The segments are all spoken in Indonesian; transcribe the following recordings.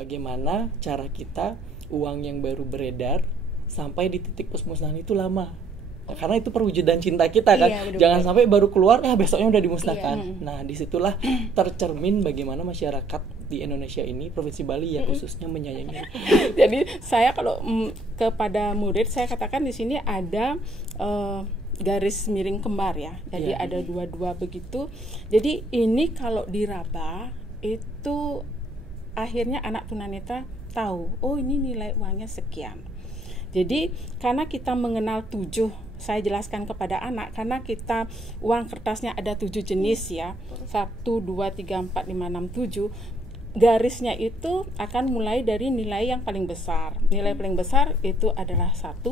bagaimana cara kita uang yang baru beredar sampai di titik pemusnahan itu lama. Karena itu perwujudan cinta kita kan. Jangan sampai baru keluar besoknya udah dimusnahkan. Nah, disitulah tercermin bagaimana masyarakat di Indonesia ini, Provinsi Bali ya khususnya menyayangi. Jadi saya kalau kepada murid saya katakan di sini ada garis miring kembar ya. Jadi ada dua-dua begitu. Jadi ini kalau diraba itu akhirnya anak tunanetra tahu, oh ini nilai uangnya sekian. Jadi karena kita mengenal 7, saya jelaskan kepada anak, karena kita uang kertasnya ada 7 jenis ya, 1, 2, 3, 4, 5, 6, 7. Garisnya itu akan mulai dari nilai yang paling besar. Nilai paling besar itu adalah 1,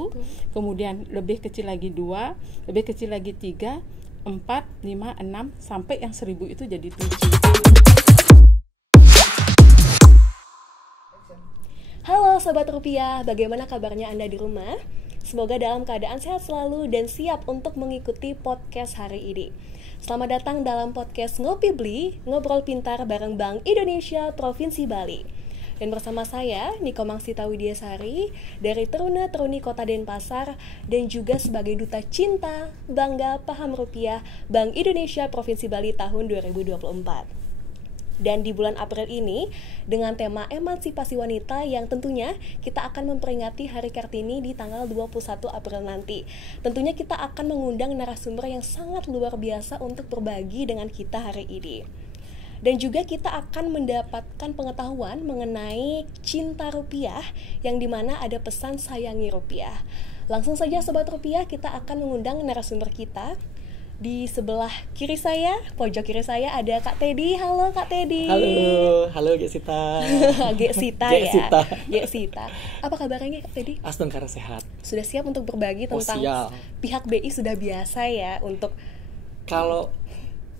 kemudian lebih kecil lagi 2, lebih kecil lagi 3, 4, 5, 6, sampai yang 1000 itu jadi 7. Halo Sobat Rupiah, bagaimana kabarnya Anda di rumah? Semoga dalam keadaan sehat selalu dan siap untuk mengikuti podcast hari ini. Selamat datang dalam podcast Ngopi Beli, ngobrol pintar bareng Bank Indonesia Provinsi Bali. Dan bersama saya, Niko Mangsita Widiasari, dari Teruna Teruni Kota Denpasar, dan juga sebagai Duta Cinta, Bangga, Paham Rupiah, Bank Indonesia Provinsi Bali tahun 2024. Dan di bulan April ini, dengan tema emansipasi wanita yang tentunya kita akan memperingati Hari Kartini di tanggal 21 April nanti. Tentunya kita akan mengundang narasumber yang sangat luar biasa untuk berbagi dengan kita hari ini. Dan juga kita akan mendapatkan pengetahuan mengenai cinta rupiah, yang dimana ada pesan sayangi rupiah. Langsung saja Sobat Rupiah, kita akan mengundang narasumber kita. Di sebelah kiri saya, pojok kiri saya ada Kak Teddy. Halo Kak Teddy. Halo Gesita. Gesita ya. Gesita. Apa kabarnya Kak Teddy? Astungkara sehat. Sudah siap untuk berbagi tentang pihak BI sudah biasa ya untuk kalau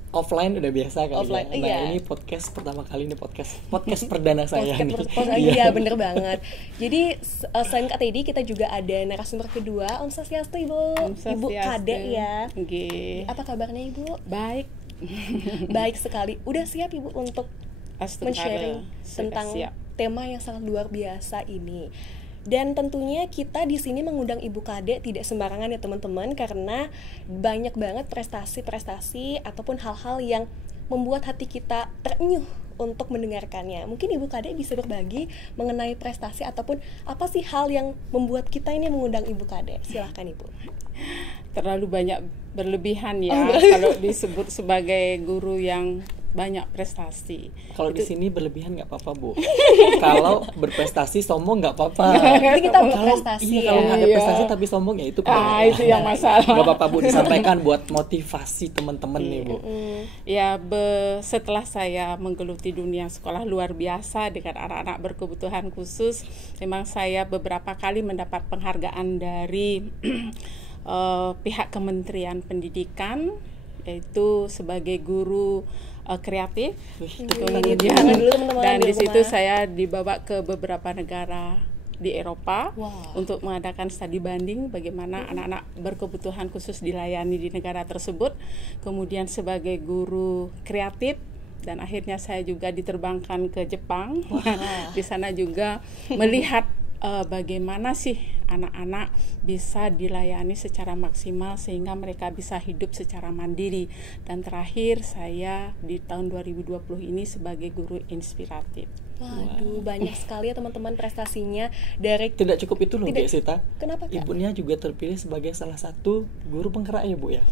offline udah biasa kali ya. Nah, ini podcast pertama kali, ini podcast perdana saya nih. Iya, bener banget. Jadi selain Kak Teddy, kita juga ada narasumber kedua, Om Swastiastu Ibu. Ibu Kade ya. Apa kabarnya Ibu? Baik. Baik sekali. Udah siap Ibu untuk men-sharing tentang tema yang sangat luar biasa ini. Dan tentunya kita di sini mengundang Ibu Kade tidak sembarangan ya teman-teman, karena banyak banget prestasi-prestasi ataupun hal-hal yang membuat hati kita terenyuh untuk mendengarkannya. Mungkin Ibu Kade bisa berbagi mengenai prestasi ataupun apa sih hal yang membuat kita ini mengundang Ibu Kade. Silahkan Ibu. Terlalu banyak berlebihan ya kalau disebut sebagai guru yang banyak prestasi. Kalau di sini berlebihan nggak apa-apa Bu. Kalau berprestasi sombong nggak apa-apa. Kita berprestasi. Kalau nggak ada prestasi tapi sombong ya itu. Itu yang masalah. Nggak apa-apa Bu, disampaikan buat motivasi teman-teman nih Bu. Ya setelah saya menggeluti dunia sekolah luar biasa dengan anak-anak berkebutuhan khusus, memang saya beberapa kali mendapat penghargaan dari pihak Kementerian Pendidikan, yaitu sebagai guru kreatif. Dan di situ saya dibawa ke beberapa negara di Eropa untuk mengadakan studi banding bagaimana anak-anak berkebutuhan khusus dilayani di negara tersebut. Kemudian sebagai guru kreatif, dan akhirnya saya juga diterbangkan ke Jepang. Di sana juga melihat bagaimana sih anak-anak bisa dilayani secara maksimal sehingga mereka bisa hidup secara mandiri. Dan terakhir saya di tahun 2020 ini sebagai guru inspiratif. Waduh, banyak sekali ya teman-teman prestasinya. Dari tidak cukup itu loh Gesita. Kenapa Kak? Ibunya juga terpilih sebagai salah satu guru penggerak ya Bu ya.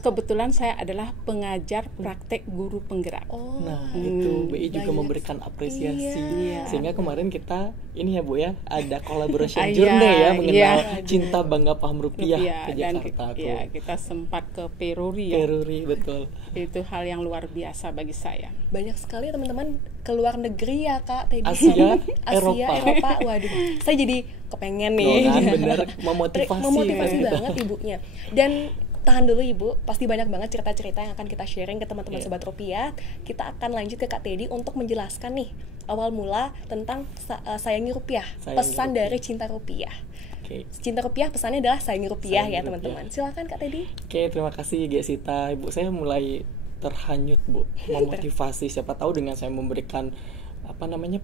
Kebetulan saya adalah pengajar praktek guru penggerak. Nah itu BI juga memberikan apresiasi. Sehingga kemarin kita ini ya Bu ya, ada collaboration journey ya mengenal cinta bangga paham rupiah ke Jakarta. Dan kita sempat ke Peruri ya. Peruri, betul. Itu hal yang luar biasa bagi saya. Banyak sekali teman-teman ke luar negeri ya Kak Teddy. Asia, Eropa. Waduh, saya jadi kepengen nih. Bener, memotivasi banget ibunya. Dan tahan dulu Ibu, pasti banyak banget cerita-cerita yang akan kita sharing ke teman-teman Sobat Rupiah. Kita akan lanjut ke Kak Teddy untuk menjelaskan nih awal mula tentang sayangi rupiah, pesan dari cinta rupiah. Cinta rupiah pesannya adalah sayangi rupiah ya teman-teman. Silakan Kak Teddy. Terima kasih Gesita. Ibu saya mulai terhanyut Bu, memotivasi. Siapa tahu dengan saya memberikan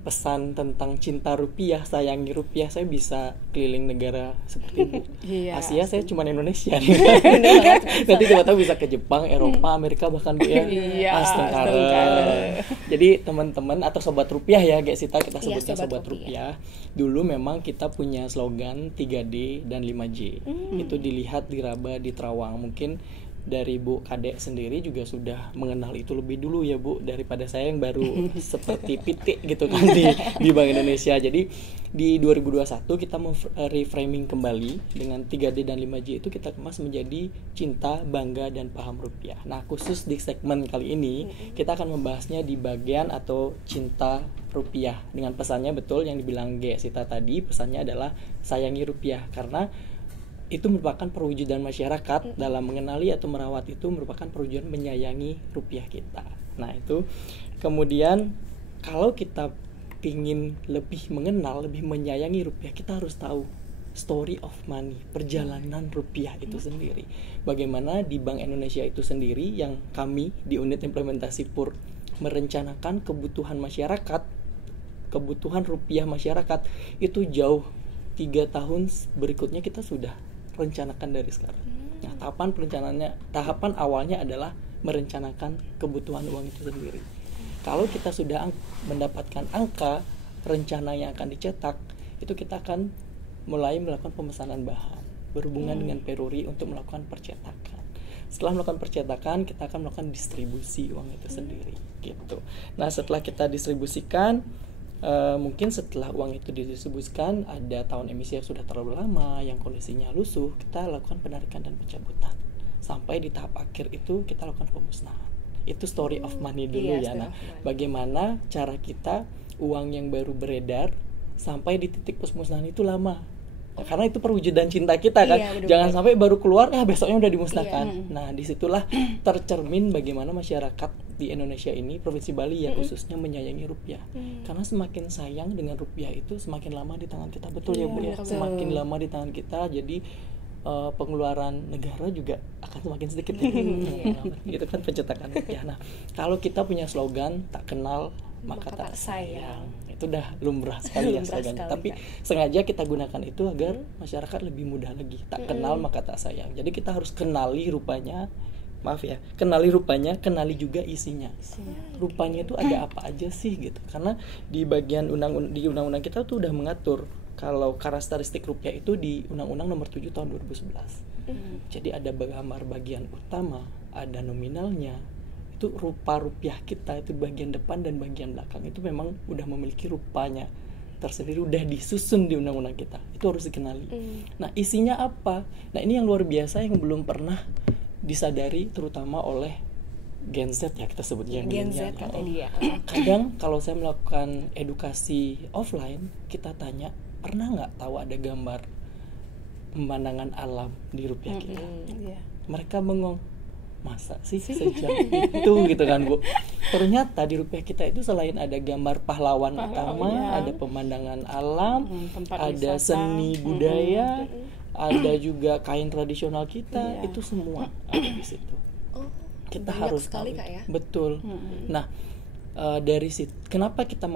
pesan tentang cinta rupiah, sayangi rupiah, saya bisa keliling negara seperti Bu. Asia saya cuma Indonesia nih. Nanti tiba-tiba bisa ke Jepang, Eropa, Amerika, bahkan Bu ya. Astagfirullah. Jadi teman-teman atau sobat rupiah ya, Gek Sita, kita sebutnya sobat rupiah. Dulu memang kita punya slogan 3D dan 5J. Itu dilihat, diraba, diterawang. Mungkin dari Bu Kadek sendiri juga sudah mengenal itu lebih dulu ya Bu, daripada saya yang baru seperti pitik gitu kan di Bank Indonesia. Jadi di 2021 kita reframing kembali dengan 3D dan 5J itu kita kemas menjadi cinta, bangga, dan paham rupiah. Nah khusus di segmen kali ini kita akan membahasnya di bagian atau cinta rupiah, dengan pesannya betul yang dibilang Gek Sita tadi, pesannya adalah sayangi rupiah, karena itu merupakan perwujudan masyarakat dalam mengenali atau merawat, itu merupakan perwujudan menyayangi rupiah kita. Nah itu kemudian kalau kita ingin lebih mengenal, lebih menyayangi rupiah, kita harus tahu story of money, perjalanan rupiah itu sendiri. Bagaimana di Bank Indonesia itu sendiri yang kami di unit implementasi PUR merencanakan kebutuhan masyarakat, kebutuhan rupiah masyarakat itu jauh 3 tahun berikutnya kita sudah rencanakan dari sekarang. Nah, tahapan awalnya adalah merencanakan kebutuhan uang itu sendiri. Kalau kita sudah mendapatkan angka rencana yang akan dicetak, itu kita akan mulai melakukan pemesanan bahan berhubungan dengan Peruri untuk melakukan percetakan. Setelah melakukan percetakan, kita akan melakukan distribusi uang itu sendiri, gitu. Nah, setelah kita distribusikan, mungkin setelah uang itu didistribusikan, ada tahun emisi yang sudah terlalu lama, yang kondisinya lusuh, kita lakukan penarikan dan pencabutan. Sampai di tahap akhir itu kita lakukan pemusnahan. Itu story of money dulu ya. Nah, bagaimana cara kita uang yang baru beredar sampai di titik pemusnahan itu lama. Nah, karena itu perwujudan cinta kita kan. Jangan sampai baru keluar besoknya udah dimusnahkan. Nah, disitulah tercermin bagaimana masyarakat di Indonesia ini, Provinsi Bali ya khususnya, menyayangi rupiah. Karena semakin sayang dengan rupiah itu semakin lama di tangan kita. Betul ya Bu ya. Semakin lama di tangan kita, jadi pengeluaran negara juga akan semakin sedikit. Itu kan pencetakan rupiah. Nah, kalau kita punya slogan tak kenal maka tak sayang, itu udah lumrah sekali ya slogan. Tapi sengaja kita gunakan itu agar masyarakat lebih mudah lagi. Tak kenal maka tak sayang. Jadi kita harus kenali rupanya, kenali rupanya, kenali juga isinya. Rupanya itu ada apa aja sih gitu. Karena di bagian undang-undang kita tuh udah mengatur kalau karakteristik rupiah itu di Undang-Undang Nomor 7 Tahun 2011. Jadi ada gambar bagian utama, ada nominalnya. Itu rupa rupiah kita, itu bagian depan dan bagian belakang itu memang udah memiliki rupanya tersendiri, udah disusun di undang-undang kita. Itu harus dikenali. Nah, isinya apa? Nah, ini yang luar biasa yang belum pernah disadari terutama oleh Gen Z ya, kita sebutnya Gen Z kata dia. Kadang kalau saya melakukan edukasi offline, kita tanya, pernah nggak tahu ada gambar pemandangan alam di rupiah kita? Mereka bengong, masa sih sejam itu gitu kan Bu. Ternyata di rupiah kita itu selain ada gambar pahlawan utama, ada pemandangan alam, ada seni budaya, ada juga kain tradisional kita, itu semua ada di situ. Kita harus tahu Kak, ya? Betul. Nah, dari situ kenapa kita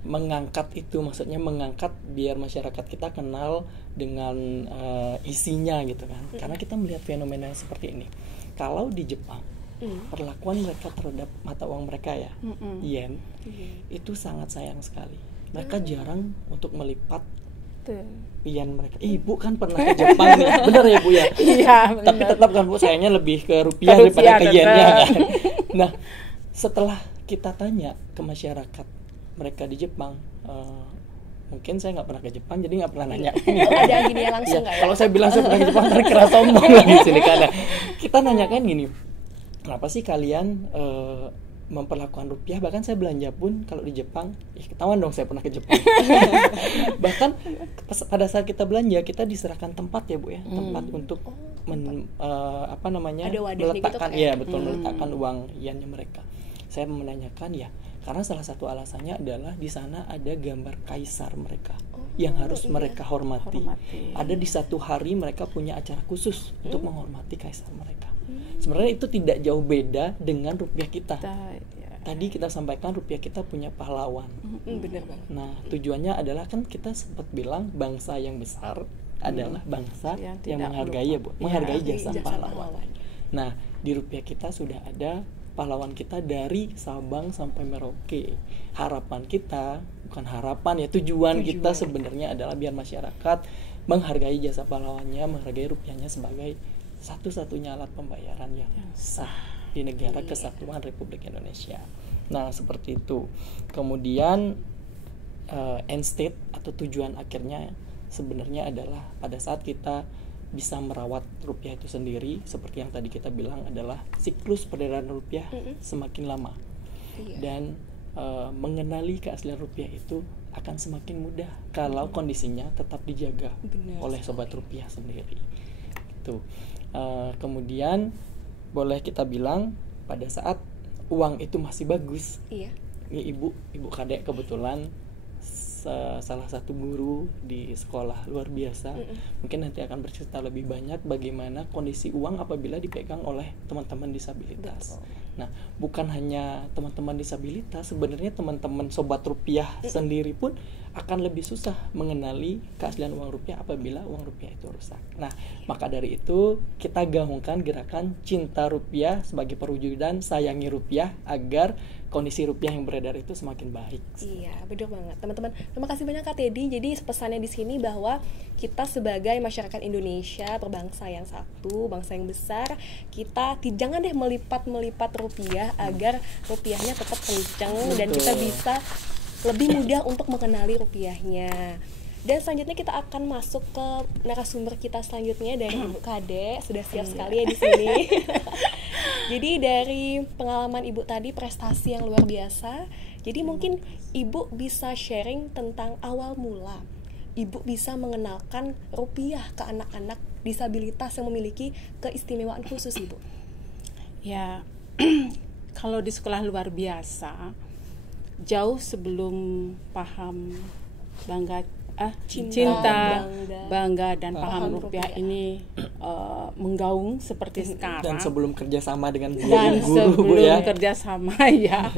mengangkat itu, maksudnya mengangkat biar masyarakat kita kenal dengan isinya gitu kan. Karena kita melihat fenomena seperti ini. Kalau di Jepang, perlakuan mereka terhadap mata uang mereka ya, yen, itu sangat sayang sekali. Mereka jarang untuk melipat yen mereka. Ibu kan pernah ke Jepang ya, benar ya Bu ya? Iya. Tapi tetap kan Bu, sayangnya lebih ke rupiah daripada ke yennya kan. Nah, setelah kita tanya ke masyarakat mereka di Jepang, mungkin saya nggak pernah ke Jepang jadi nggak pernah nanya. Ada gini ya langsung nggak ya? Kalau saya bilang saya pernah ke Jepang ntar kira sombong lagi di sini karena kita nanyakan gini, kenapa sih kalian memperlakukan rupiah? Bahkan saya belanja pun kalau di Jepang, ketahuan dong saya pernah ke Jepang. Bahkan pada saat kita belanja kita diserahkan tempat ya Bu ya, tempat untuk meletakkan gitu, ya betul, meletakkan uang yennya mereka. Saya menanyakan ya, karena salah satu alasannya adalah di sana ada gambar kaisar mereka yang harus mereka hormati. Ada di satu hari mereka punya acara khusus untuk menghormati kaisar mereka. Sebenarnya itu tidak jauh beda dengan rupiah kita. tadi kita sampaikan rupiah kita punya pahlawan. Benar banget. Nah, tujuannya adalah kan kita sempat bilang bangsa yang besar adalah bangsa yang menghargai menghargai jasa pahlawan. Nah, di rupiah kita sudah ada pahlawan kita dari Sabang sampai Merauke. Harapan kita, bukan harapan ya, tujuan kita sebenarnya adalah biar masyarakat menghargai jasa pahlawannya, menghargai rupiahnya sebagai satu-satunya alat pembayaran yang sah di negara kesatuan Republik Indonesia. Nah, seperti itu. Kemudian end state atau tujuan akhirnya sebenarnya adalah pada saat kita bisa merawat rupiah itu sendiri, seperti yang tadi kita bilang adalah siklus peredaran rupiah semakin lama. Dan mengenali keaslian rupiah itu akan semakin mudah kalau kondisinya tetap dijaga oleh sobat rupiah sendiri. Itu. Kemudian boleh kita bilang pada saat uang itu masih bagus. Ini ibu Kadek kebetulan salah satu guru di sekolah luar biasa. Mungkin nanti akan bercerita lebih banyak bagaimana kondisi uang apabila dipegang oleh teman-teman disabilitas. Nah, bukan hanya teman-teman disabilitas, sebenarnya teman-teman sobat rupiah sendiri pun akan lebih susah mengenali keaslian uang rupiah apabila uang rupiah itu rusak. Nah, maka dari itu kita gaungkan gerakan Cinta Rupiah sebagai perwujudan sayangi rupiah agar kondisi rupiah yang beredar itu semakin baik. Iya, benar banget. Teman-teman, terima kasih banyak Kak Teddy. Jadi pesannya di sini bahwa kita sebagai masyarakat Indonesia, berbangsa yang satu, bangsa yang besar, kita jangan deh melipat rupiah agar rupiahnya tetap kencang dan kita bisa lebih mudah untuk mengenali rupiahnya. Dan selanjutnya kita akan masuk ke narasumber kita selanjutnya dari Ibu Kadek. Sudah siap sekali ya di sini. Jadi dari pengalaman Ibu tadi prestasi yang luar biasa. Jadi mungkin Ibu bisa sharing tentang awal mula Ibu bisa mengenalkan rupiah ke anak-anak disabilitas yang memiliki keistimewaan khusus, Ibu. Ya, kalau di sekolah luar biasa, jauh sebelum paham cinta, bangga dan paham rupiah ini menggaung seperti sekarang. Dan sebelum kerjasama dengan guru ya. Kerjasama ya.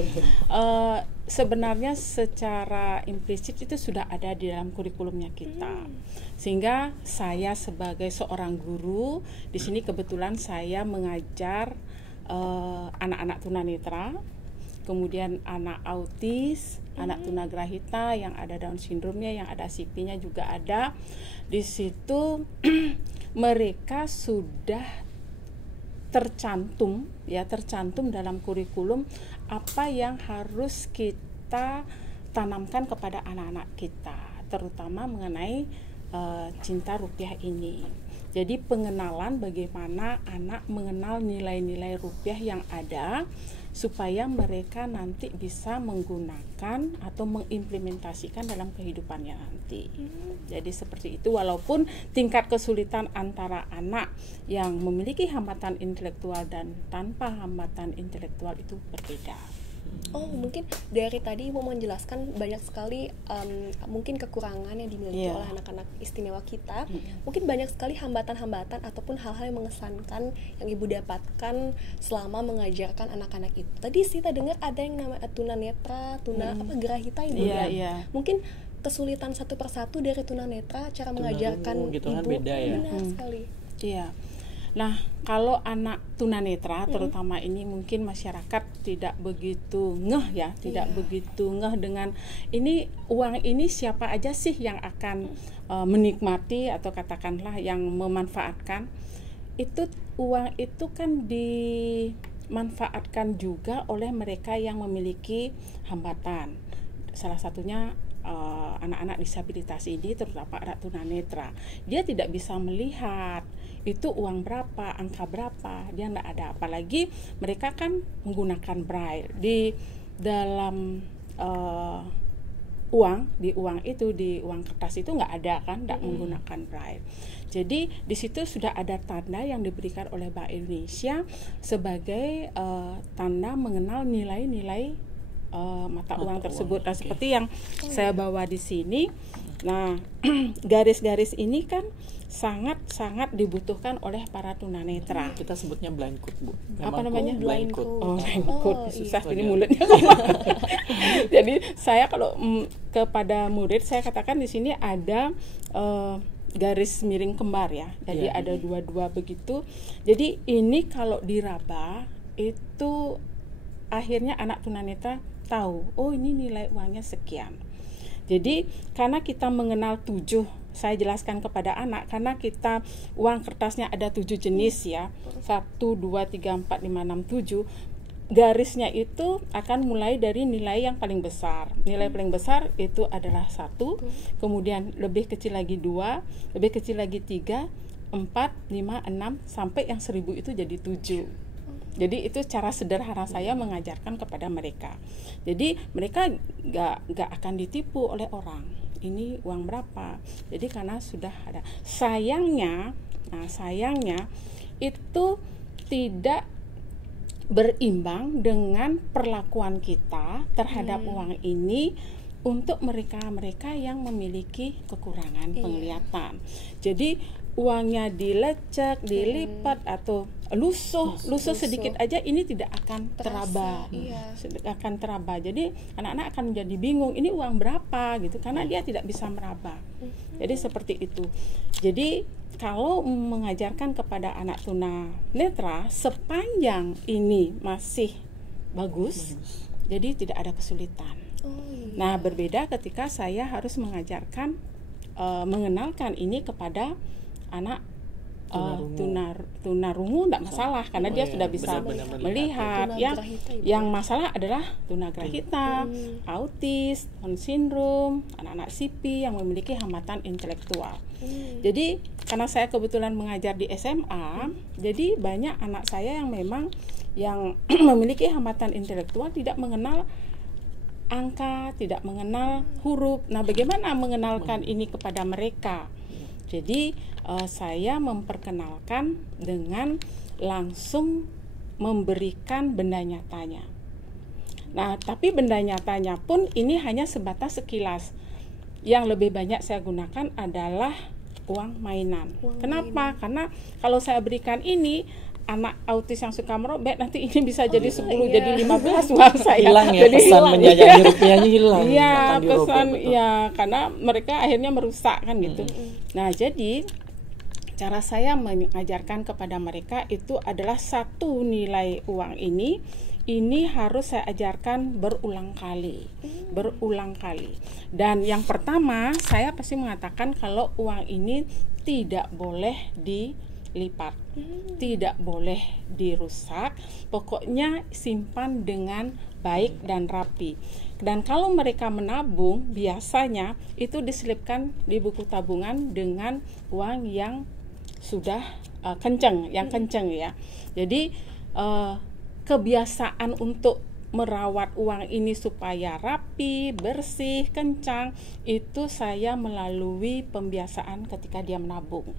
Sebenarnya secara implisit itu sudah ada di dalam kurikulumnya kita. Sehingga saya sebagai seorang guru di sini kebetulan saya mengajar anak-anak tunanetra, kemudian anak autis, anak tunagrahita yang ada Down syndrome-nya, yang ada CP-nya juga ada. Di situ mereka sudah tercantum dalam kurikulum apa yang harus kita tanamkan kepada anak-anak kita, terutama mengenai cinta rupiah ini. Jadi pengenalan bagaimana anak mengenal nilai-nilai rupiah yang ada supaya mereka nanti bisa menggunakan atau mengimplementasikan dalam kehidupannya nanti. Jadi seperti itu, walaupun tingkat kesulitan antara anak yang memiliki hambatan intelektual dan tanpa hambatan intelektual itu berbeda. Oh, mungkin dari tadi Ibu mau menjelaskan banyak sekali mungkin kekurangan yang dimiliki oleh anak-anak istimewa kita. Mungkin banyak sekali hambatan-hambatan ataupun hal-hal yang mengesankan yang Ibu dapatkan selama mengajarkan anak-anak itu. Tadi sih kita dengar ada yang namanya tunanetra, grahita Ibu. Mungkin kesulitan satu persatu dari tunanetra cara mengajarkan gitu Ibu beda ya. Benar sekali. Iya. Nah, kalau anak tunanetra terutama ini mungkin masyarakat tidak begitu begitu ngeh dengan ini uang ini siapa aja sih yang akan menikmati atau katakanlah yang memanfaatkan. Itu uang itu kan dimanfaatkan juga oleh mereka yang memiliki hambatan. Salah satunya anak-anak disabilitas ini, terutama anak tunanetra. Dia tidak bisa melihat itu uang berapa, angka berapa, dia tidak ada. Apalagi mereka kan menggunakan braille di dalam di uang kertas itu nggak ada kan, nggak menggunakan braille. Jadi di situ sudah ada tanda yang diberikan oleh Bank Indonesia sebagai tanda mengenal nilai-nilai mata uang tersebut. Nah, seperti yang saya bawa di sini, Nah, garis-garis ini kan sangat-sangat dibutuhkan oleh para tunanetra. Kita sebutnya blind code, Bu. Apa namanya? Blind code. Oh, blind code. Susah ini iya. mulutnya. Jadi saya kalau kepada murid saya katakan di sini ada garis miring kembar ya. Jadi ada dua-dua begitu. Jadi ini kalau diraba itu akhirnya anak tunanetra tahu, oh ini nilai uangnya sekian. Jadi karena kita mengenal 7, saya jelaskan kepada anak, karena kita uang kertasnya ada 7 jenis ya, 1, 2, 3, 4, 5, 6, 7. Garisnya itu akan mulai dari nilai yang paling besar. Nilai paling besar itu adalah 1, kemudian lebih kecil lagi 2, lebih kecil lagi 3, 4, 5, 6, sampai yang 1000 itu jadi 7. Jadi itu cara sederhana saya mengajarkan kepada mereka. Jadi mereka gak akan ditipu oleh orang. Ini uang berapa? Jadi karena sudah ada. Sayangnya itu tidak berimbang dengan perlakuan kita terhadap uang ini untuk mereka yang memiliki kekurangan penglihatan. Jadi uangnya dilecek, dilipat atau lusuh sedikit aja ini tidak akan teraba. Akan teraba. Jadi anak-anak akan menjadi bingung, ini uang berapa gitu, karena dia tidak bisa meraba. Jadi seperti itu. Jadi kalau mengajarkan kepada anak tunanetra sepanjang ini masih bagus, jadi tidak ada kesulitan. Nah, berbeda ketika saya harus mengajarkan mengenalkan ini kepada anak tunarungu tidak masalah karena dia sudah bisa melihat. Yang masalah adalah tunagrahita, autis, Down syndrome, anak-anak CP yang memiliki hambatan intelektual. Jadi karena saya kebetulan mengajar di SMA, jadi banyak anak saya yang memang yang memiliki hambatan intelektual tidak mengenal angka, tidak mengenal huruf. Nah, bagaimana mengenalkan ini kepada mereka? Jadi saya memperkenalkan dengan langsung memberikan benda nyatanya. Nah, tapi benda nyatanya pun ini hanya sebatas sekilas. Yang lebih banyak saya gunakan adalah uang mainan. Kenapa? Karena kalau saya berikan ini, anak autis yang suka merobek nanti ini bisa jadi 10 jadi 15 uang saya. Hilang ya, jadi pesan menyayangi rupiahnya hilang. Iya, pesan ya, karena mereka akhirnya merusak kan gitu. Nah, jadi cara saya mengajarkan kepada mereka itu adalah satu nilai uang ini harus saya ajarkan berulang kali. Dan yang pertama, saya pasti mengatakan kalau uang ini tidak boleh dilipat, tidak boleh dirusak, pokoknya simpan dengan baik dan rapi. Dan kalau mereka menabung, biasanya itu diselipkan di buku tabungan dengan uang yang sudah kenceng ya. Jadi kebiasaan untuk merawat uang ini supaya rapi, bersih, kencang, itu saya melalui pembiasaan ketika dia menabung.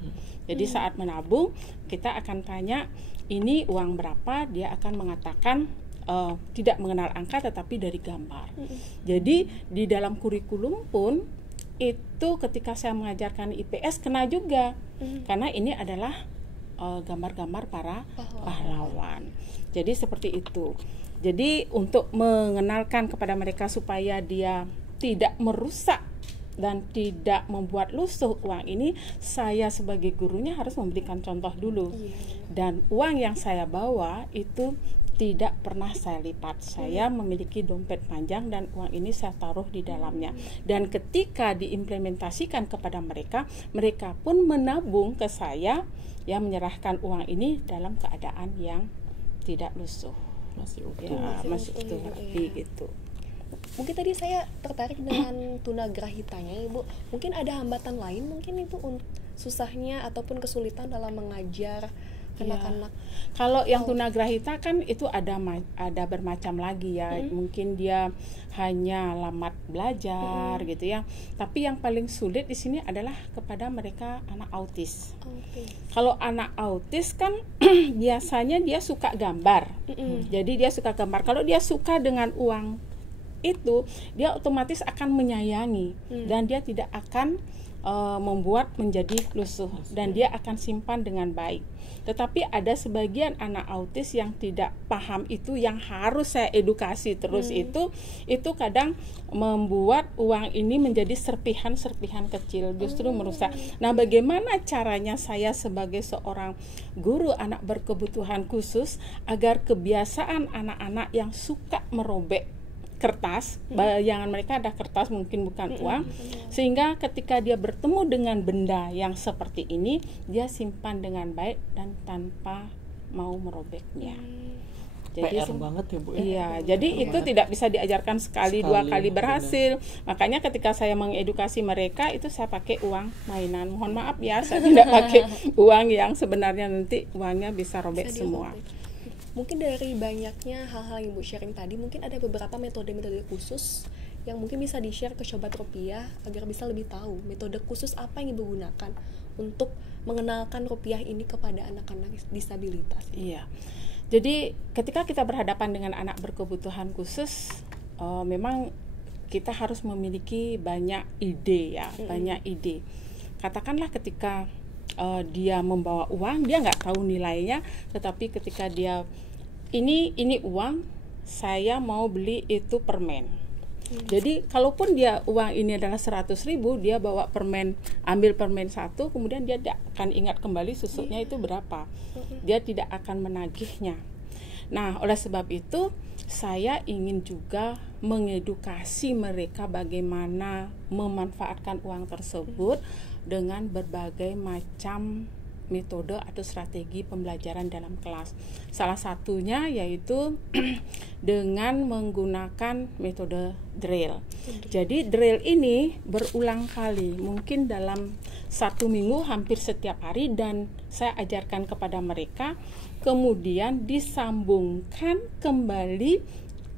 Jadi saat menabung, kita akan tanya, ini uang berapa? Dia akan mengatakan tidak mengenal angka tetapi dari gambar. Jadi di dalam kurikulum pun itu ketika saya mengajarkan IPS kena juga, karena ini adalah gambar-gambar para pahlawan. Jadi seperti itu. Jadi untuk mengenalkan kepada mereka supaya dia tidak merusak dan tidak membuat lusuh uang ini, saya sebagai gurunya harus memberikan contoh dulu. Dan uang yang saya bawa itu tidak pernah saya lipat. Saya memiliki dompet panjang dan uang ini saya taruh di dalamnya. Dan ketika diimplementasikan kepada mereka, mereka pun menabung ke saya, ya, menyerahkan uang ini dalam keadaan yang tidak lusuh. Masih utuh. Ya, masih utuh gitu. Mungkin tadi saya tertarik dengan tunagrahitanya, Ibu. Mungkin ada hambatan lain mungkin Ibu susahnya ataupun kesulitan dalam mengajar anak-anak. Kalau yang tunagrahita kan itu ada bermacam lagi ya. Mungkin dia hanya lambat belajar gitu ya. Tapi yang paling sulit di sini adalah kepada mereka anak autis. Kalau anak autis kan biasanya dia suka gambar. Jadi dia suka gambar. Kalau dia suka dengan uang itu dia otomatis akan menyayangi dan dia tidak akan membuat menjadi lusuh dan dia akan simpan dengan baik. Tetapi ada sebagian anak autis yang tidak paham itu, yang harus saya edukasi terus. Itu kadang membuat uang ini menjadi serpihan-serpihan kecil, justru merusak. Nah, bagaimana caranya saya sebagai seorang guru anak berkebutuhan khusus agar kebiasaan anak-anak yang suka merobek kertas, bayangan mereka ada kertas mungkin bukan uang, sehingga ketika dia bertemu dengan benda yang seperti ini, dia simpan dengan baik dan tanpa mau merobeknya. Jadi PR banget ya Bu ya. Iya, jadi itu tidak bisa diajarkan sekali dua kali berhasil. Makanya ketika saya mengedukasi mereka itu saya pakai uang mainan. Mohon maaf ya, saya tidak pakai uang yang sebenarnya nanti uangnya bisa robek semua. Mungkin dari banyaknya hal-hal yang Ibu sharing tadi, mungkin ada beberapa metode-metode khusus yang mungkin bisa di-share ke Sobat Rupiah agar bisa lebih tahu metode khusus apa yang Ibu gunakan untuk mengenalkan rupiah ini kepada anak-anak disabilitas. Iya. Jadi ketika kita berhadapan dengan anak berkebutuhan khusus, memang kita harus memiliki banyak ide ya, banyak ide. Katakanlah ketika dia membawa uang, dia nggak tahu nilainya, tetapi ketika dia ini uang, saya mau beli itu permen. Jadi kalaupun dia uang ini adalah 100.000, dia bawa permen, ambil permen satu, kemudian dia tidak akan ingat kembali susuknya itu berapa. Dia tidak akan menagihnya. Nah, oleh sebab itu saya ingin juga mengedukasi mereka bagaimana memanfaatkan uang tersebut dengan berbagai macam metode atau strategi pembelajaran dalam kelas. Salah satunya yaitu dengan menggunakan metode drill. Jadi drill ini berulang kali, mungkin dalam 1 minggu hampir setiap hari, dan saya ajarkan kepada mereka, kemudian disambungkan kembali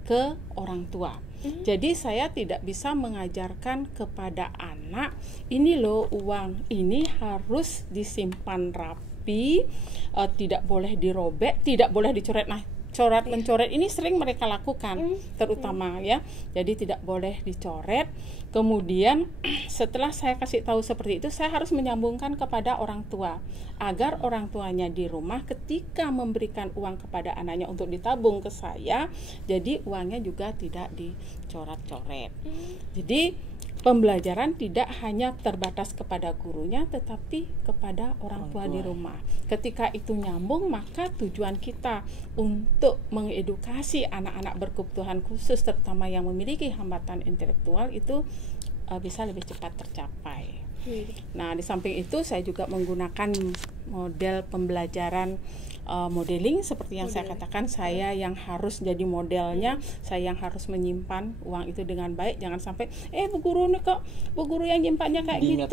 ke orang tua. Jadi saya tidak bisa mengajarkan kepada anak, ini loh uang, ini harus disimpan rapi, tidak boleh dirobek, tidak boleh dicoret. Nah, coret mencoret ini sering mereka lakukan, terutama ya. Jadi tidak boleh dicoret. Kemudian setelah saya kasih tahu seperti itu, saya harus menyambungkan kepada orang tua agar orang tuanya di rumah ketika memberikan uang kepada anaknya untuk ditabung ke saya, jadi uangnya juga tidak dicoret-coret. Jadi pembelajaran tidak hanya terbatas kepada gurunya, tetapi kepada orang tua di rumah. Ketika itu nyambung, maka tujuan kita untuk mengedukasi anak-anak berkebutuhan khusus, terutama yang memiliki hambatan intelektual, itu bisa lebih cepat tercapai. Nah, di samping itu saya juga menggunakan model pembelajaran modeling seperti yang saya katakan, saya yang harus jadi modelnya, saya yang harus menyimpan uang itu dengan baik. Jangan sampai Bu guru nih kok Bu guru yang nyimpannya kayak gitu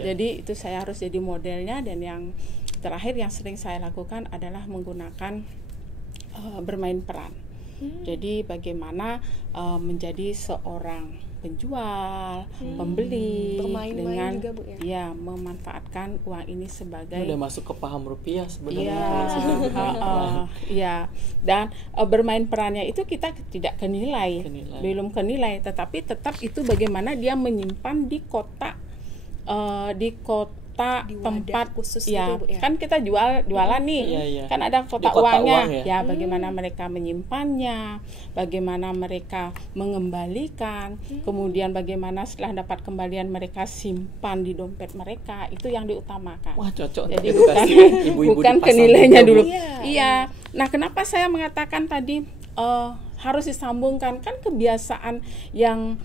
Jadi itu saya harus jadi modelnya. Dan yang terakhir yang sering saya lakukan adalah menggunakan bermain peran. Jadi bagaimana menjadi seorang penjual, pembeli, dengan juga, Bu, ya memanfaatkan uang ini sebagai, udah masuk ke paham rupiah sebenarnya. Dan bermain perannya itu kita tidak belum ke nilai, tetapi tetap itu bagaimana dia menyimpan di kotak tempat khusus ya, gitu, Bu, ya. Kan kita jualan nih, kan ada kotak uangnya ya. Bagaimana mereka menyimpannya, bagaimana mereka mengembalikan, kemudian bagaimana setelah dapat kembalian mereka simpan di dompet mereka, itu yang diutamakan. Wah, cocok. Jadi bukan ke nilainya dulu. Iya. Nah, kenapa saya mengatakan tadi harus disambungkan? Kan kebiasaan yang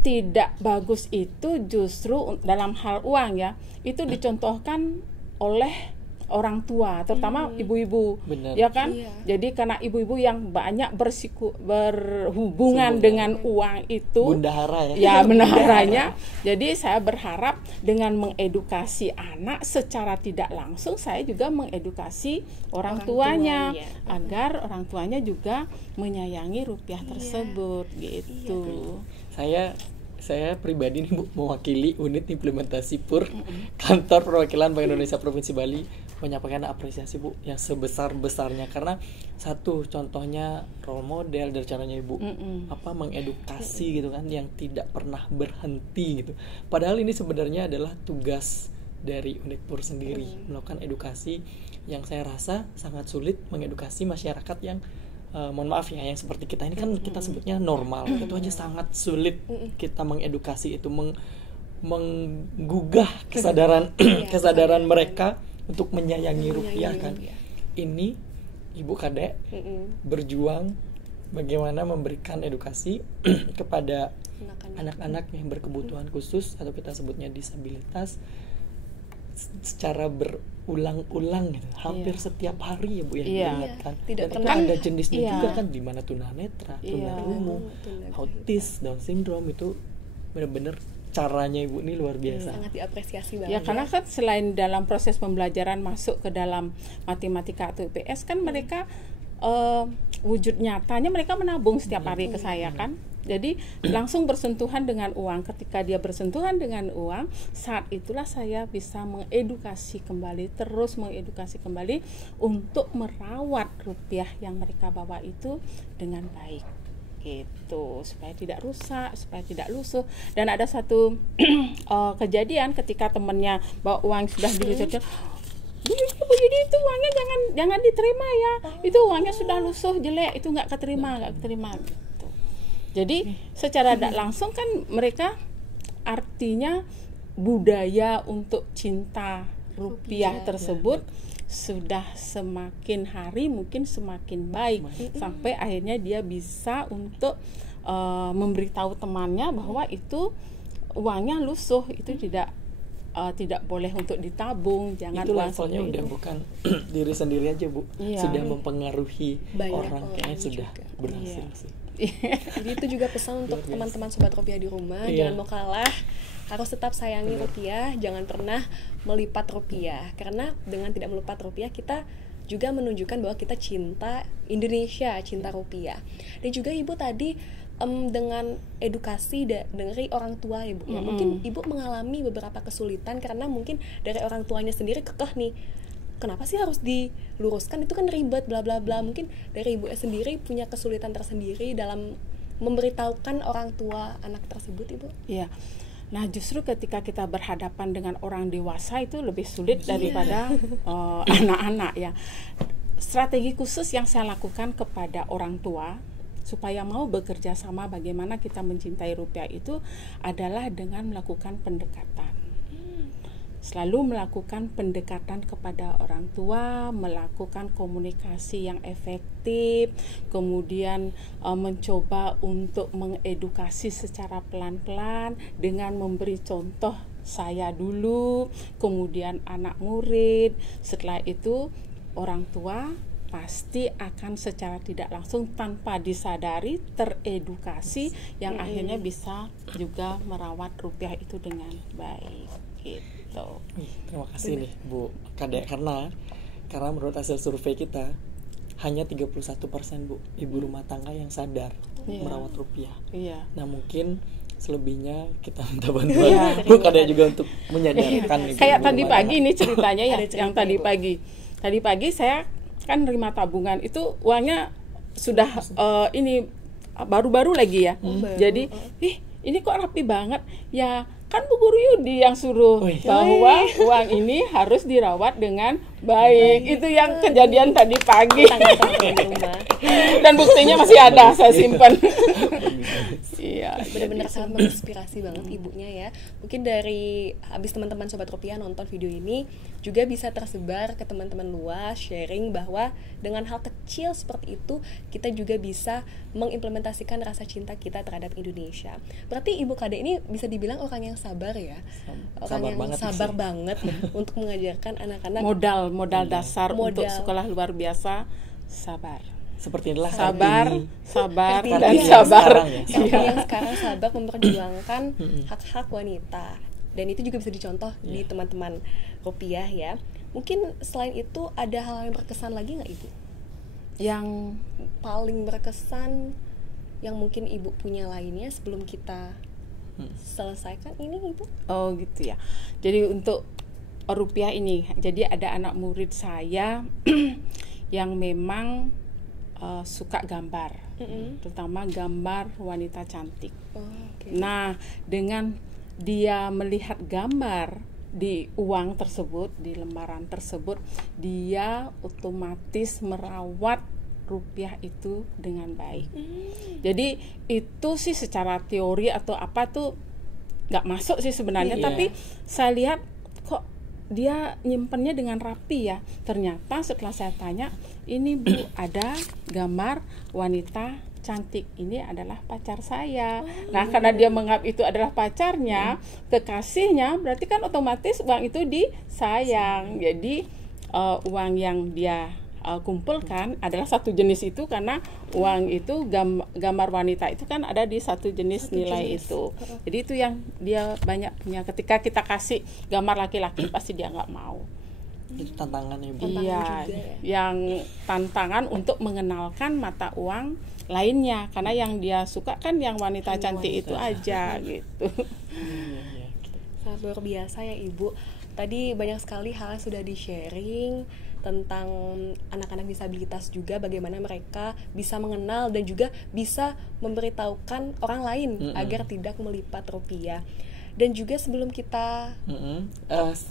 tidak bagus itu justru dalam hal uang ya, itu dicontohkan oleh orang tua, terutama ibu-ibu. Bener. Ya kan? Jadi karena ibu-ibu yang banyak berhubungan dengan uang itu, bendahara bendaharanya. Jadi saya berharap dengan mengedukasi anak secara tidak langsung, saya juga mengedukasi orang tuanya agar orang tuanya juga menyayangi rupiah tersebut gitu. Saya pribadi nih Bu, mewakili unit implementasi PUR Kantor Perwakilan Bank Indonesia Provinsi Bali, menyampaikan apresiasi Bu yang sebesar-besarnya, karena satu contohnya role model dari caranya Ibu mengedukasi gitu kan, yang tidak pernah berhenti gitu. Padahal ini sebenarnya adalah tugas dari Undikpur sendiri, melakukan edukasi yang saya rasa sangat sulit mengedukasi masyarakat yang mohon maaf ya, yang seperti kita ini kan kita sebutnya normal, itu aja sangat sulit kita mengedukasi itu, menggugah kesadaran mereka untuk menyayangi rupiah kan. Ini Ibu Kadek berjuang bagaimana memberikan edukasi kepada anak-anak yang berkebutuhan khusus atau kita sebutnya disabilitas secara berulang-ulang gitu, hampir setiap hari ya Bu yang diingatkan. Dan itu ada jenisnya juga kan, di mana tunanetra, tunarungu, autis, Down syndrome, itu benar-benar caranya Ibu ini luar biasa. Sangat diapresiasi banget. Ya karena kan selain dalam proses pembelajaran masuk ke dalam matematika atau IPS kan mereka wujud nyatanya mereka menabung setiap hari ke saya kan. Jadi langsung bersentuhan dengan uang. Ketika dia bersentuhan dengan uang, saat itulah saya bisa mengedukasi kembali, terus mengedukasi kembali untuk merawat rupiah yang mereka bawa itu dengan baik. Gitu, supaya tidak rusak, supaya tidak lusuh. Dan ada satu kejadian ketika temannya bawa uang sudah dilucuhkan, Bu jadi itu uangnya jangan diterima ya, itu uangnya sudah lusuh, jelek, itu nggak keterima gitu. Jadi secara tidak langsung kan mereka artinya budaya untuk cinta rupiah tersebut sudah semakin hari mungkin semakin baik, sampai akhirnya dia bisa untuk memberitahu temannya bahwa itu uangnya lusuh, itu tidak boleh untuk ditabung, jangan itu uang levelnya udah itu. Bukan diri sendiri aja Bu, sudah mempengaruhi orang, kayaknya sudah berhasil sih. Jadi itu juga pesan untuk teman-teman Sobat Rupiah di rumah, jangan mau kalah, harus tetap sayangi rupiah, jangan pernah melipat rupiah, karena dengan tidak melipat rupiah kita juga menunjukkan bahwa kita cinta Indonesia, cinta rupiah. Dan juga Ibu tadi dengan edukasi dari orang tua Ibu, ya mungkin Ibu mengalami beberapa kesulitan karena mungkin dari orang tuanya sendiri kekeh nih, kenapa sih harus diluruskan, itu kan ribet bla bla bla. Mungkin dari Ibu sendiri punya kesulitan tersendiri dalam memberitahukan orang tua anak tersebut Ibu. Iya. Nah justru ketika kita berhadapan dengan orang dewasa itu lebih sulit daripada anak-anak ya. Strategi khusus yang saya lakukan kepada orang tua supaya mau bekerja sama bagaimana kita mencintai rupiah itu adalah dengan melakukan pendekatan. Selalu melakukan pendekatan kepada orang tua, melakukan komunikasi yang efektif, kemudian mencoba untuk mengedukasi secara pelan-pelan dengan memberi contoh saya dulu, kemudian anak murid, setelah itu orang tua pasti akan secara tidak langsung tanpa disadari teredukasi yang akhirnya bisa juga merawat rupiah itu dengan baik gitu. Terima kasih nih Bu Kadek, karena menurut hasil survei kita hanya 31% Bu ibu rumah tangga yang sadar merawat rupiah. Nah mungkin selebihnya kita minta bantuan Bu Kadek juga untuk menyadarkan. Kayak tadi pagi ini ceritanya ya, yang tadi pagi saya kan nerima tabungan itu uangnya sudah ini baru-baru lagi ya. Jadi ini kok rapi banget ya, kan Bu Guru Yudi yang suruh bahwa uang ini harus dirawat dengan baik. Itu yang kejadian tadi pagi. Dan buktinya masih ada, saya simpan. Iya, benar-benar sangat menginspirasi banget ibunya ya. Mungkin dari habis teman-teman Sobat Rupiah nonton video ini juga bisa tersebar ke teman-teman luas, sharing bahwa dengan hal kecil seperti itu kita juga bisa mengimplementasikan rasa cinta kita terhadap Indonesia. Berarti Ibu Kadek ini bisa dibilang orang yang sabar ya. Orang yang sabar banget untuk mengajarkan anak-anak. Modal dasar untuk sekolah luar biasa, sabar. Seperti inilah sabar dan sabar. Yang sekarang sabar memperjuangkan hak-hak wanita. Dan itu juga bisa dicontoh di teman-teman rupiah ya. Mungkin selain itu ada hal yang berkesan lagi nggak Ibu? Yang paling berkesan yang mungkin Ibu punya lainnya sebelum kita selesaikan ini Ibu? Oh gitu ya. Jadi untuk rupiah ini. Jadi ada anak murid saya yang memang suka gambar, terutama gambar wanita cantik. Nah, dengan dia melihat gambar di uang tersebut, di lembaran tersebut, dia otomatis merawat rupiah itu dengan baik. Jadi itu sih secara teori atau apa tuh nggak masuk sih sebenarnya, tapi saya lihat kok dia nyimpennya dengan rapi ya. Ternyata setelah saya tanya, ini Bu ada gambar wanita cantik, ini adalah pacar saya. Nah, karena dia menganggap itu adalah pacarnya, kekasihnya, berarti kan otomatis uang itu disayang. Jadi uang yang dia kumpulkan adalah satu jenis itu, karena uang itu gambar wanita itu kan ada di satu jenis nilai itu. Jadi itu yang dia banyak punya. Ketika kita kasih gambar laki-laki pasti dia nggak mau. Itu tantangannya Bu. Iya, yang tantangan untuk mengenalkan mata uang lainnya, karena yang dia suka kan yang wanita cantik itu aja gitu. Sangat luar biasa ya Ibu. Tadi banyak sekali hal yang sudah di-sharing tentang anak-anak disabilitas juga, bagaimana mereka bisa mengenal dan juga bisa memberitahukan orang lain agar tidak melipat rupiah. Dan juga sebelum kita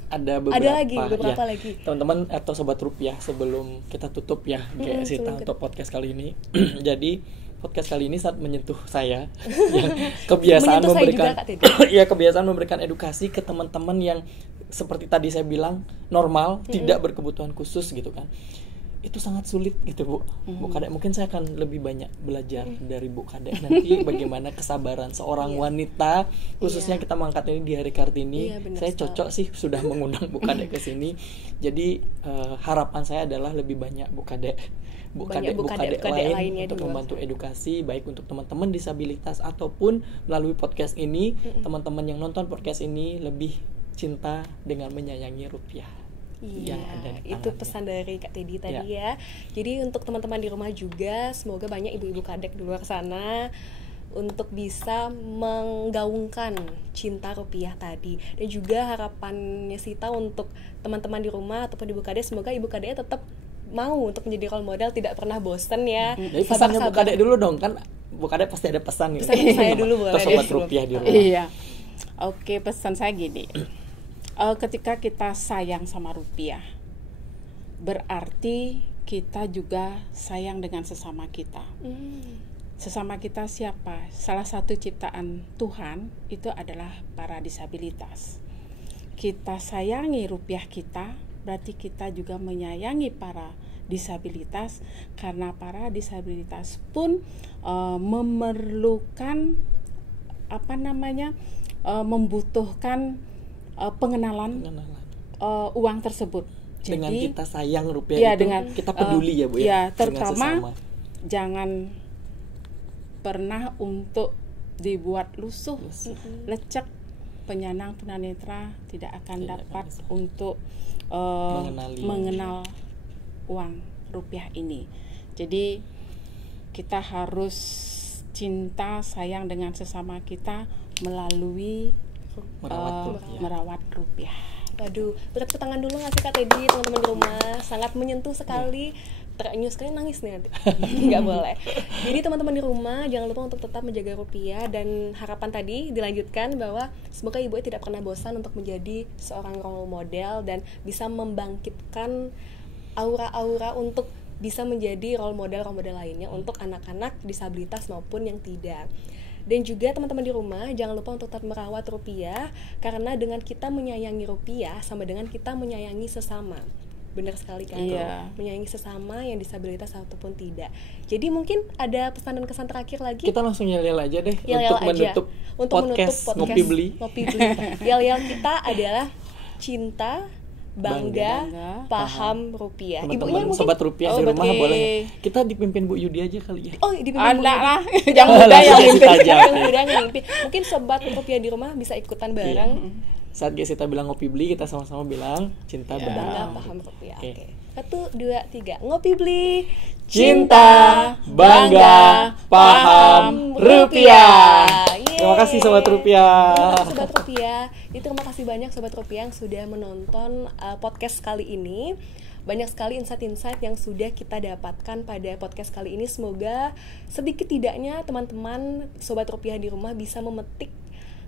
ada beberapa lagi teman-teman atau sobat rupiah, sebelum kita tutup ya Sita untuk podcast kali ini. Jadi podcast kali ini saat menyentuh saya yang kebiasaan kebiasaan memberikan edukasi ke teman-teman yang seperti tadi saya bilang normal, tidak berkebutuhan khusus gitu kan. Itu sangat sulit gitu Bu. Bu Kadek, mungkin saya akan lebih banyak belajar dari Bu Kadek nanti bagaimana kesabaran seorang wanita, khususnya kita mengangkat ini di Hari Kartini. Saya cocok sih sudah mengundang Bu Kadek ke sini. Jadi harapan saya adalah lebih banyak Bu Kadek lain untuk membantu edukasi, baik untuk teman-teman disabilitas ataupun melalui podcast ini, teman-teman yang nonton podcast ini lebih cinta dengan menyayangi rupiah. Iya, itu pesan dari Kak Teddy tadi ya. Jadi untuk teman-teman di rumah juga, semoga banyak ibu-ibu kadek di luar sana untuk bisa menggaungkan cinta rupiah tadi. Dan juga harapannya Sita untuk teman-teman di rumah ataupun ibu kadek, semoga ibu kadeknya tetap mau untuk menjadi role model, tidak pernah bosan ya. Jadi pesannya Bu Kadek dulu dong, kan Bu Kadek pasti ada pesan gitu. Pesan saya dulu boleh. Sobat rupiah di rumah. Iya. Oke, pesan saya gini. Ketika kita sayang sama rupiah, berarti kita juga sayang dengan sesama kita. Sesama kita siapa? Salah satu ciptaan Tuhan itu adalah para disabilitas. Kita sayangi rupiah kita, berarti kita juga menyayangi para disabilitas, karena para disabilitas pun memerlukan membutuhkan pengenalan uang tersebut. Dengan jadi kita sayang rupiah itu, dengan kita peduli ya Bu ya. Terutama jangan pernah untuk dibuat lusuh, lecek. Penyandang tunanetra tidak akan dapat untuk mengenal uang rupiah ini. Jadi kita harus cinta sayang dengan sesama kita melalui merawat rupiah. Waduh, berat ke tangan dulu nggak sih Kak Teddy, teman-teman di rumah? Sangat menyentuh sekali. Terenyuh sekali, nangis nih nanti. Nggak boleh. Jadi teman-teman di rumah jangan lupa untuk tetap menjaga rupiah, dan harapan tadi dilanjutkan bahwa semoga ibu tidak pernah bosan untuk menjadi seorang role model dan bisa membangkitkan aura-aura untuk bisa menjadi role model lainnya untuk anak-anak disabilitas maupun yang tidak. Dan juga teman-teman di rumah jangan lupa untuk tetap merawat rupiah, karena dengan kita menyayangi rupiah sama dengan kita menyayangi sesama. Benar sekali kan? Menyayangi sesama yang disabilitas ataupun tidak. Jadi mungkin ada pesan dan kesan terakhir lagi. Kita langsung yel-yel aja deh untuk podcast Ngopi Beli. Yel-yel kita adalah cinta, bangga, paham rupiah. Teman-teman sobat rupiah di rumah boleh. Kita dipimpin Bu Yudi aja kali ya. Oh, dipimpin Bu Yudi. Lah, yang muda yang mimpin. Mungkin sobat rupiah di rumah bisa ikutan bareng. Saat kita bilang ngopi beli, kita sama-sama bilang cinta, bangga, paham rupiah. Oke. 1, 2, 3. Ngopi beli. Cinta, bangga, paham rupiah. Terima kasih Sobat Rupiah. Terima kasih Sobat Rupiah. Terima kasih banyak Sobat Rupiah yang sudah menonton podcast kali ini. Banyak sekali insight-insight yang sudah kita dapatkan pada podcast kali ini. Semoga sedikit tidaknya teman-teman Sobat Rupiah di rumah bisa memetik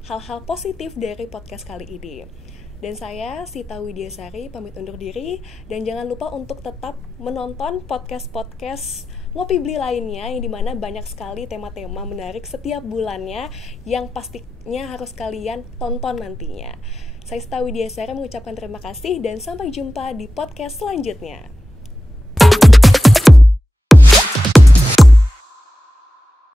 hal-hal positif dari podcast kali ini. Dan saya, Sita Widyasari, pamit undur diri. Dan jangan lupa untuk tetap menonton podcast-podcast Ngopi Beli lainnya, yang dimana banyak sekali tema-tema menarik setiap bulannya yang pastinya harus kalian tonton nantinya. Saya Sita Widyasari mengucapkan terima kasih dan sampai jumpa di podcast selanjutnya.